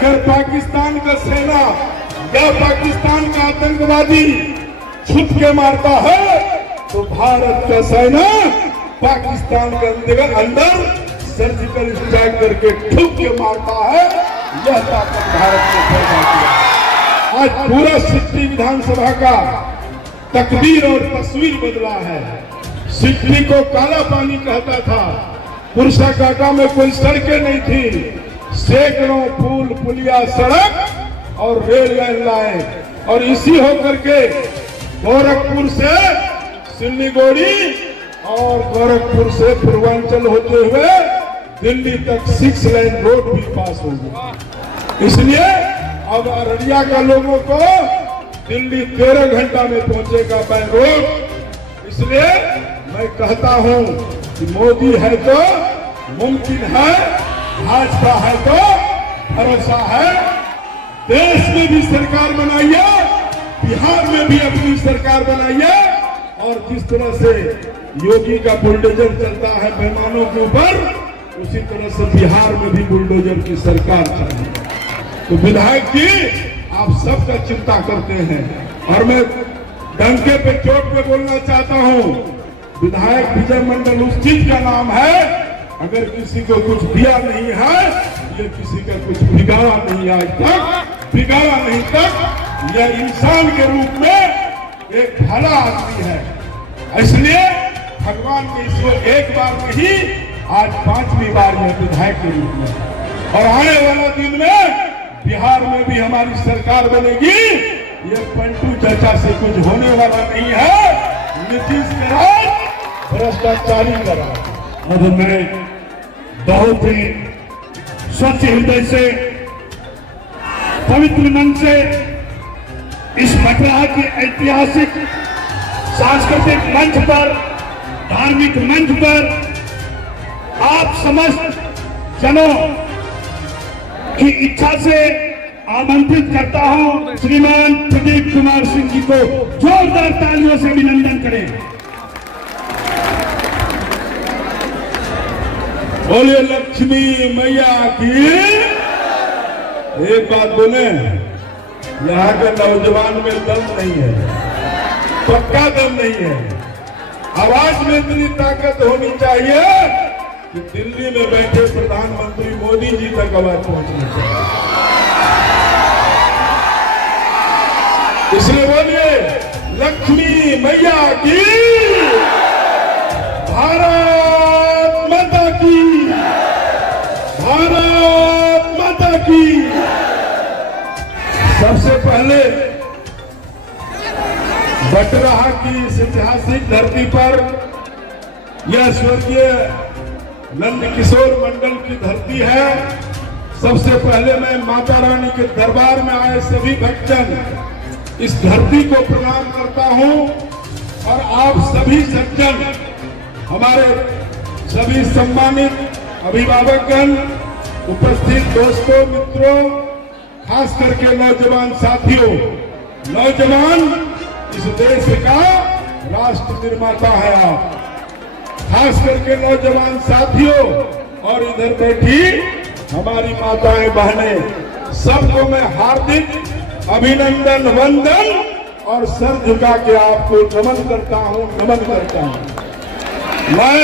अगर पाकिस्तान का सेना या पाकिस्तान का आतंकवादी छुप के मारता है तो भारत का सेना पाकिस्तान के अंदर सर्जिकल स्ट्राइक करके ठुक के मारता है। यह ताकत भारत ने पैदा किया। आज पूरा सिट्टी विधानसभा का तकदीर और तस्वीर बदला है। सिट्टी को काला पानी कहता था। पुरसाकाटा में कोई सड़कें नहीं थी, सैकड़ों पुल पुलिया सड़क और रेल लाइन लाए, और इसी होकर के गोरखपुर से सिल्लीगुड़ी और गोरखपुर से पूर्वांचल होते हुए दिल्ली तक 6 लेन रोड भी पास हो गया। इसलिए अब अररिया का लोगों को दिल्ली 13 घंटा में पहुंचेगा बाय रोड। इसलिए मैं कहता हूं कि मोदी है तो मुमकिन है, भाजपा है तो भरोसा है। देश में भी सरकार बनाइए, बिहार में भी अपनी सरकार बनाइए, और जिस तरह से योगी का बुलडोजर चलता है बेईमानों के ऊपर, उसी तरह से बिहार में भी बुलडोजर की सरकार चाहिए। तो विधायक जी आप सबका चिंता करते हैं, और मैं डंके पे चोट पे बोलना चाहता हूं, विधायक विजय मंडल उस चीज का नाम है, अगर किसी को कुछ दिया नहीं है, ये किसी का कुछ बिगाड़ा नहीं आज तक, बिगाड़ा नहीं तक। यह इंसान के रूप में एक भला आदमी है। इसलिए भगवान ने इसको एक बार नहीं, आज 5वीं बार यह विधायक के रूप में, और आने वाला दिन में बिहार में भी हमारी सरकार बनेगी। ये पंटू चर्चा से कुछ होने वाला नहीं है। नीतीश का राज भ्रष्टाचारी का राज। अब मैं बहुत ही स्वच्छ हृदय से, पवित्र मन से इस बटराहा के ऐतिहासिक सांस्कृतिक मंच पर, धार्मिक मंच पर आप समस्त जनों की इच्छा से आमंत्रित करता हूं। श्रीमान प्रदीप कुमार सिंह जी को जोरदार तालियों से अभिनंदन करें। बोलिए लक्ष्मी मैया की। एक बात बोले, यहाँ के नौजवान में दम नहीं है, पक्का दम नहीं है। आवाज में इतनी ताकत होनी चाहिए कि दिल्ली में बैठे प्रधानमंत्री मोदी जी तक आवाज पहुंचनी चाहिए। इसलिए बोलिए लक्ष्मी मैया की, भारत माता की, भारत माता की। सबसे पहले बटराहा की इस ऐतिहासिक धरती पर, यह स्वर्गीय नंद किशोर मंडल की धरती है। सबसे पहले मैं माता रानी के दरबार में आए सभी भक्तजन इस धरती को प्रणाम करता हूं, और आप सभी सज्जन, हमारे सभी सम्मानित अभिभावकगण, उपस्थित दोस्तों मित्रों, खास करके नौजवान साथियों। नौजवान इस देश का राष्ट्र निर्माता है आप। खास करके नौजवान साथियों और इधर बैठी हमारी माताएं बहनें, सबको मैं हार्दिक अभिनंदन, वंदन और सर झुका के आपको नमन करता हूं, नमन करता हूं। मैं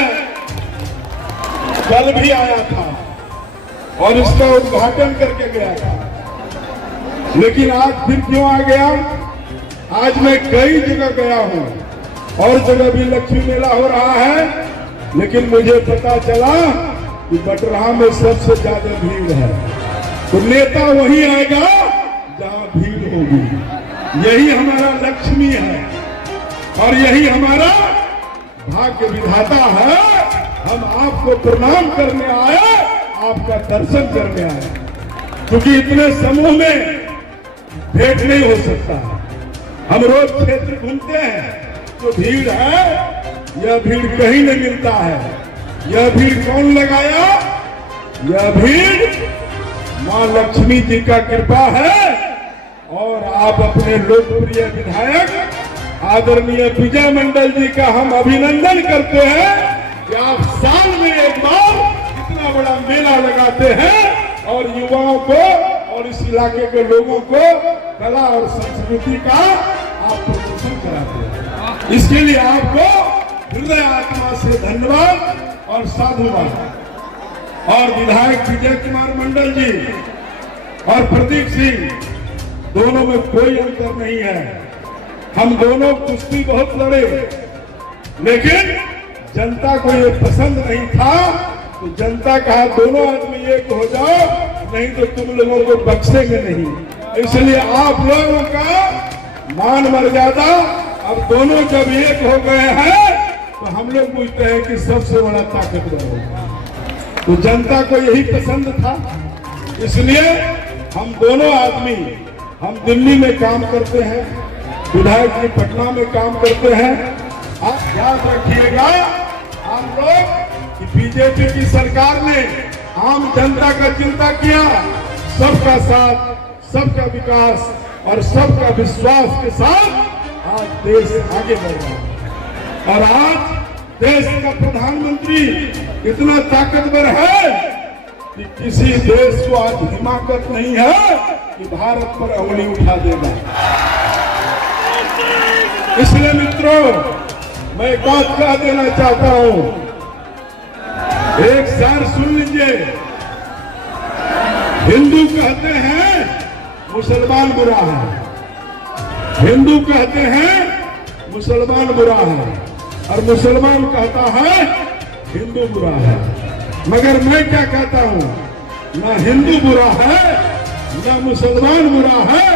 कल भी आया था और इसका उद्घाटन करके गया था, लेकिन आज फिर क्यों आ गया? आज मैं कई जगह गया हूं, और जगह भी लक्ष्मी मेला हो रहा है, लेकिन मुझे पता चला कि बटराहा में सबसे ज्यादा भीड़ है। तो नेता वही आएगा जहां भीड़ होगी। यही हमारा लक्ष्मी है और यही हमारा भाग्य विधाता है। हम आपको प्रणाम करने आए, आपका दर्शन करने आए, क्योंकि इतने समूह में भेंट नहीं हो सकता। हम रोज क्षेत्र घूमते हैं, जो भीड़ है यह भीड़ कहीं नहीं मिलता है। यह भीड़ कौन लगाया? यह भीड़ मां लक्ष्मी जी का कृपा है। और आप अपने लोकप्रिय विधायक आदरणीय विजय मंडल जी का हम अभिनंदन करते हैं कि आप साल में एक बार इतना बड़ा मेला लगाते हैं और युवाओं को और इस इलाके के लोगों को कला और संस्कृति का आप प्रदर्शन कराते हैं। इसके लिए आपको हृदय आत्मा से धन्यवाद और साधुवाद। और विधायक विजय कुमार मंडल जी और प्रदीप सिंह, दोनों में कोई अंतर नहीं है। हम दोनों कुश्ती बहुत लड़े, लेकिन जनता को ये पसंद नहीं था, तो जनता कहा दोनों आदमी एक हो जाओ, नहीं तो तुम लोगों को बख्शेंगे नहीं। इसलिए आप लोगों का मान मर्यादा अब दोनों जब एक हो गए हैं, तो हम लोग पूछते हैं कि सबसे बड़ा ताकतवर होगा। तो जनता को यही पसंद था, इसलिए हम दोनों आदमी, हम दिल्ली में काम करते हैं, विधायक जी पटना में काम करते हैं। आप याद रखिएगा आप लोग कि बीजेपी की सरकार ने आम जनता का चिंता किया, सबका साथ, सबका विकास और सबका विश्वास के साथ आज देश आगे बढ़ रहा है। और आज देश का प्रधानमंत्री इतना ताकतवर है कि किसी देश को आज हिमाकत नहीं है कि भारत पर उंगली उठा देगा। इसलिए मित्रों, मैं एक बात कह देना चाहता हूं, एक सार सुन लीजिए। हिंदू कहते हैं मुसलमान बुरा है, हिंदू कहते हैं मुसलमान बुरा है, और मुसलमान कहता है हिंदू बुरा है। मगर मैं क्या कहता हूं, ना हिंदू बुरा है ना मुसलमान बुरा है।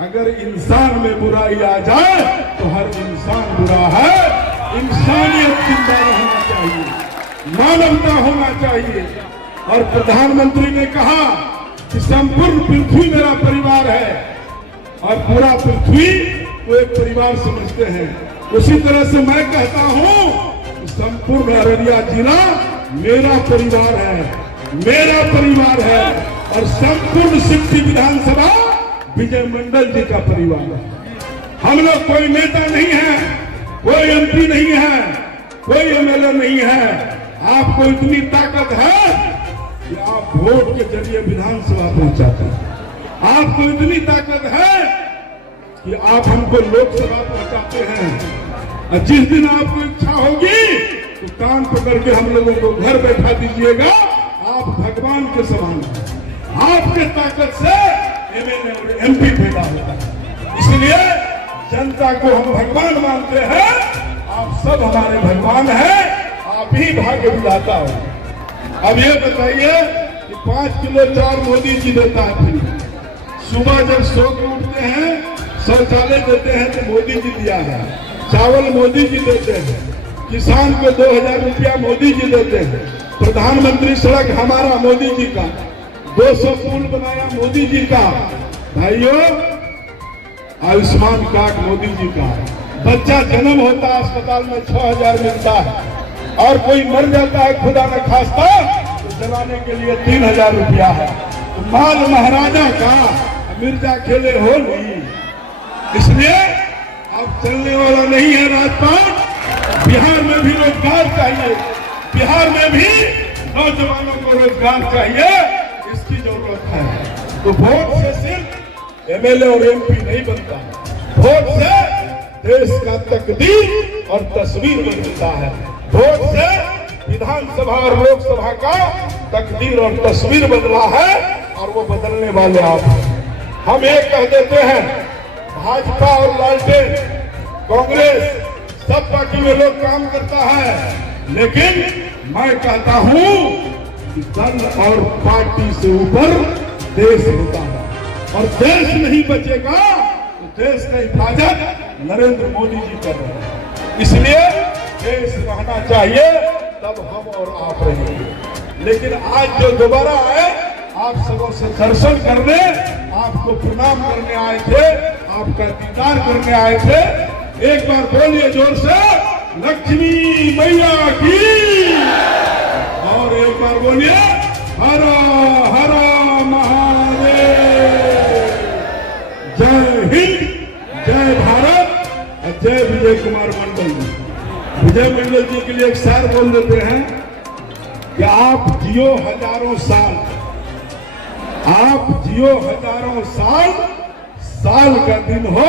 अगर इंसान में बुराई आ जाए तो हर इंसान बुरा है। इंसानियत जिंदा रहना चाहिए, मानवता होना चाहिए। और प्रधानमंत्री ने कहा कि संपूर्ण पृथ्वी मेरा परिवार है, और पूरा पृथ्वी को एक परिवार समझते हैं। उसी तरह से मैं कहता हूं कि संपूर्ण अररिया जिला मेरा परिवार है, मेरा परिवार है। और संपूर्ण सिद्धि विधानसभा विजय मंडल जी का परिवार है। हम लोग कोई नेता नहीं है, कोई एमपी नहीं है, कोई एमएलए नहीं है। आपको इतनी ताकत है कि आप वोट के जरिए विधानसभा पहुंचाते हैं। आपको इतनी ताकत है कि आप हमको लोकसभा पहुंचाते हैं। और जिस दिन आपको इच्छा होगी तो कान पकड़ के हम लोगों को घर बैठा दीजिएगा। आप भगवान के समान हैं। आपके ताकत से एमएलए और एमपी पैदा होता है। इसलिए जनता को हम भगवान मानते हैं। आप सब हमारे भगवान हैं, आप ही भाग्य विधाता हो। अब ये बताइए कि 5 किलो चार मोदी जी देता है फ्री। सुबह जब सो के उठते हैं, शौचालय देते हैं तो मोदी जी दिया है। चावल मोदी जी देते हैं, किसान को 2000 रुपया मोदी जी देते हैं। प्रधानमंत्री सड़क हमारा मोदी जी का, 200 पुल बनाया मोदी जी का। भाइयों, आयुष्मान कार्ड मोदी जी का। बच्चा जन्म होता है अस्पताल में 6000 मिलता है, और कोई मर जाता है खुदा न खास्ता तो जलाने के लिए 3000 रुपया है। तो माल महाराजा का मिर्जा खेले हो नहीं। इसलिए अब चलने वाला नहीं है राजपाट। बिहार में भी रोजगार चाहिए, बिहार में भी नौजवानों को रोजगार चाहिए, इसकी जरूरत है। तो वोट से सिर्फ एमएलए और एमपी नहीं बनता, वोट से देश का तकदीर और तस्वीर बदलता है। वोट से विधानसभा और लोकसभा का तकदीर और तस्वीर बदला है, और वो बदलने वाले आप हैं। हम एक कह देते हैं, भाजपा और लालटेन, कांग्रेस, सब पार्टी में लोग काम करता है, लेकिन मैं कहता हूं कि दल और पार्टी से ऊपर देश होता है। और देश नहीं बचेगा तो देश का हिफाजत नरेंद्र मोदी जी कर रहे हैं। इसलिए देश रहना चाहिए, तब हम और आप रहेंगे। लेकिन आज जो दोबारा आए, आप सबों से दर्शन करने, आपको प्रणाम करने आए थे, आपका दीदार करने आए थे। एक बार बोलिए जोर से, लक्ष्मी मैया की। और एक बार बोलिए, हर हर महादेव। जय हिंद, जय भारत और जय विजय कुमार मंडल जी। विजय मंडल जी के लिए एक शेर बोल देते हैं कि आप जियो हजारों साल, आप जियो हजारों साल, साल का दिन हो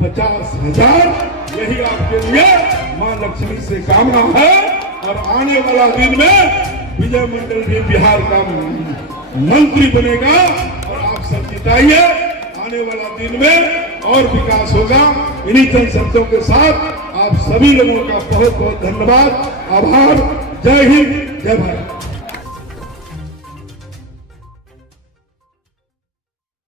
50,000, यही आपके लिए मां लक्ष्मी से कामना है। और आने वाला दिन में विजय मंडल भी बिहार का मंत्री बनेगा और आप सब जिताइए। आने वाला दिन में और विकास होगा। इन्हीं चंद शब्दों के साथ आप सभी लोगों का बहुत बहुत धन्यवाद, आभार। जय हिंद, जय भारत।